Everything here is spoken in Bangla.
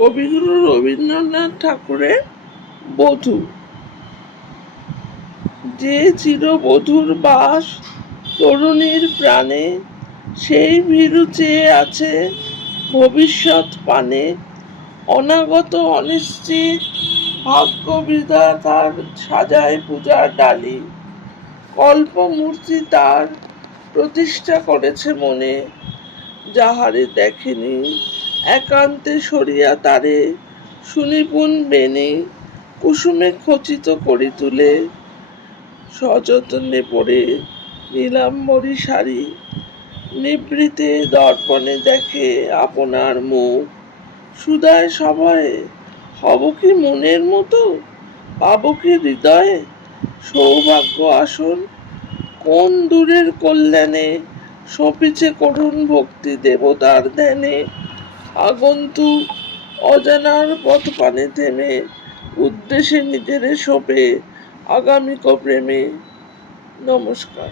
কবিগুরু রবীন্দ্রনাথ ঠাকুরের বধূ। যে চিরবধূর বাস তরুণীর প্রাণে, সেই ভীরু চেয়ে আছে ভবিষ্যৎ পানে। অনাগত অনিশ্চিত ভাগ্য বিধাতার সাজায় পূজার ডালি। কল্পমূর্তি তার প্রতিষ্ঠা করেছে মনে, যাহারে দেখেনি একান্তে সরিয়া তারে সুনিপুণ বেনি কুসুমে খচিত করি তুলে। সযত্নে পড়ে নীলাম্বরী শাড়ি নিবৃতে দর্পণে দেখে আপনার মুখ। সুদায় সবাই হব কি মনের মতো? পাব কি হৃদয়ে? সৌভাগ্য আসন? কোন দূরের কল্যাণে? সপিছে করুণ ভক্তি দেবতার ধ্যানে? আগন্তুক অজানার পথ পানে থেমে উদ্দেশ্যে নিজেরে সপে আগামীক প্রেমে নমস্কার।